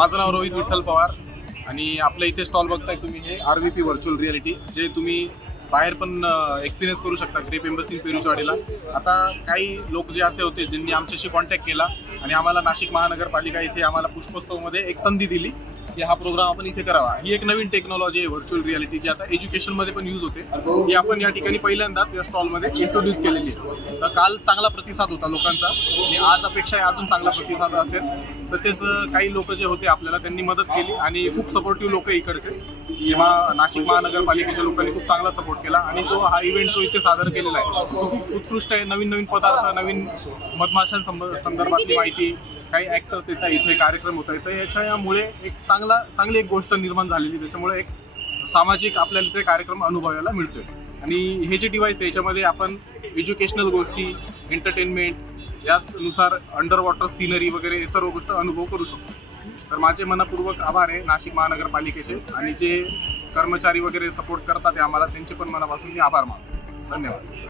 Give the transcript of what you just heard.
माझं नाव रोहित विठ्ठल पवार आणि आपल्या इथे स्टॉल बघताय तुम्ही हे RVP व्हर्च्युअल रियालिटी, जे तुम्ही बाहेर पण एक्सपिरियन्स करू शकता ग्रेप एम्बसी पेरूचवाडीला. आता काही लोक जे असे होते ज्यांनी आमच्याशी कॉन्टॅक्ट केला आणि आम्हाला नाशिक महानगरपालिका इथे आम्हाला पुष्पोत्सवमध्ये एक संधी दिली की हा प्रोग्राम आपण इथे करावा. ही एक नवीन टेक्नॉलॉजी आहे व्हर्च्युअल रियालिटी, जी आता एज्युकेशनमध्ये पण यूज होते. ही आपण या ठिकाणी पहिल्यांदाच या स्टॉलमध्ये इंट्रोड्यूस केलेली आहे. तर काल चांगला प्रतिसाद होता लोकांचा आणि आज अपेक्षा अजून चांगला प्रतिसाद असेल. तसेच काही लोक जे होते आपल्याला त्यांनी मदत केली आणि खूप सपोर्टिव्ह लोक इकडचे, जेव्हा नाशिक महानगरपालिकेच्या लोकांनी खूप चांगला सपोर्ट केला आणि तो हा इव्हेंट जो इथे सादर केलेला आहे तो खूप उत्कृष्ट आहे. नवीन नवीन पदार्थ, नवीन मधमाशांसंदर्भातली माहिती, काही ॲक्टर्स येतात इथे, कार्यक्रम होत आहेत. तर याच्यामुळे एक चांगली एक गोष्ट निर्माण झालेली, त्याच्यामुळे एक सामाजिक आपल्याला इथे कार्यक्रम अनुभवायला मिळतोय. आणि हे जे डिव्हाइस आहे याच्यामध्ये आपण एज्युकेशनल गोष्टी, एंटरटेनमेंट, यानुसार अंडर वॉटर सीनरी वगैरे हे सर्व गोष्ट अनुभव करू शकतो. तर माझे मनपूर्वक आभार आहे नाशिक महानगरपालिकेचे, आणि जे कर्मचारी वगैरे सपोर्ट करतात आम्हाला त्यांचे पण मनापासून मी आभार मानतो. धन्यवाद.